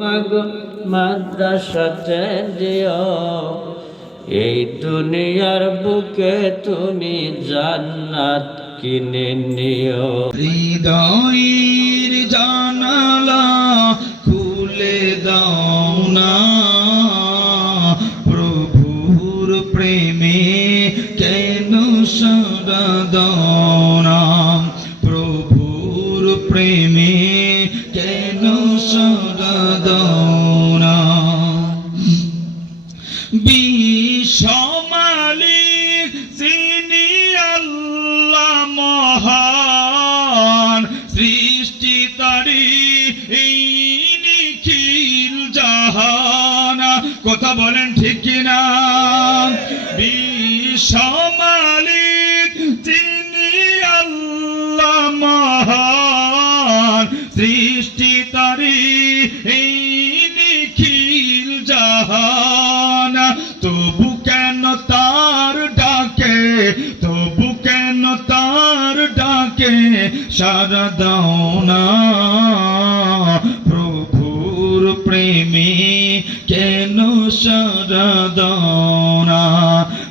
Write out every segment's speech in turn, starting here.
মাগো মাদ্রাসাতে দিও, এই দুনিয়ার বুকে তুমি জান্নাত কিনে নিও। হৃদয়ের জানালা খুলে দাও না, প্রভুর প্রেমে কেন সাড়া দাও না, প্রভুর প্রেমে কেন সাড়া দাও না। বিশ্বমালিক যিনি আল্লাহ মহান, সৃষ্টি তারি এই নিখিল জাহান। কথা বলেন ঠিক কিনা? বিশ্বমালিক যিনি আল্লাহ মহান, সৃষ্টি তারি এই নিখিল জাহান। তবু কেন তার ডাকে, তবু কেন তার ডাকে সাড়া দাও না, প্রভুর প্রেমে কেন সাড়া দাও না।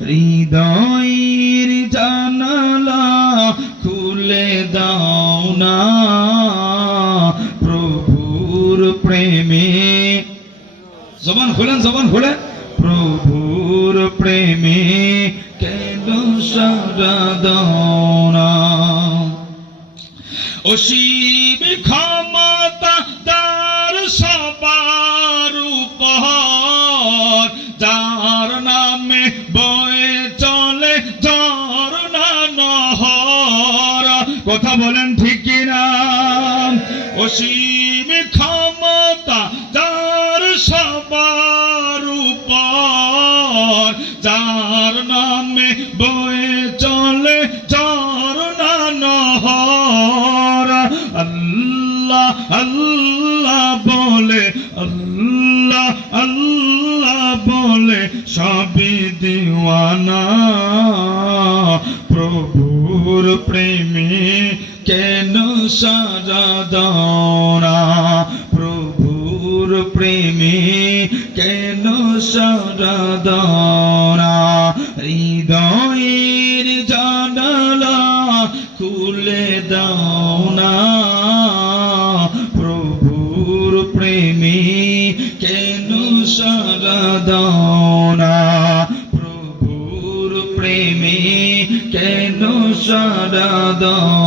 হৃদয়ের জানালা খুলে দাও না, প্রভুর প্রেমে। জবান খুলেন, জবান খুলেন। প্রভুর প্রেমে কেন সাড়া দাও না। অসীম ক্ষমতা তার সবার উপর, যার নামে বয়ে চলে ঝরনা নহর। কথা বলেন ঠিক কিনা? অসীম ক্ষমতা যার সবার উপর, যার নামে বয়ে চলে ঝরনা নহর। আল্লাহ আল্লাহ বলে, আল্লাহ আল্লাহ বলে সবই দিওয়ানা, প্রভুর প্রেমে কেন সাড়া দাও না, প্রভুর প্রেমে কেন সাড়া দাও না। হৃদয়ের জানালা খুলে দাও না, প্রভুর প্রেমে কেন সাড়া দাও না, প্রভুর প্রেমে কেন সাড়া দাও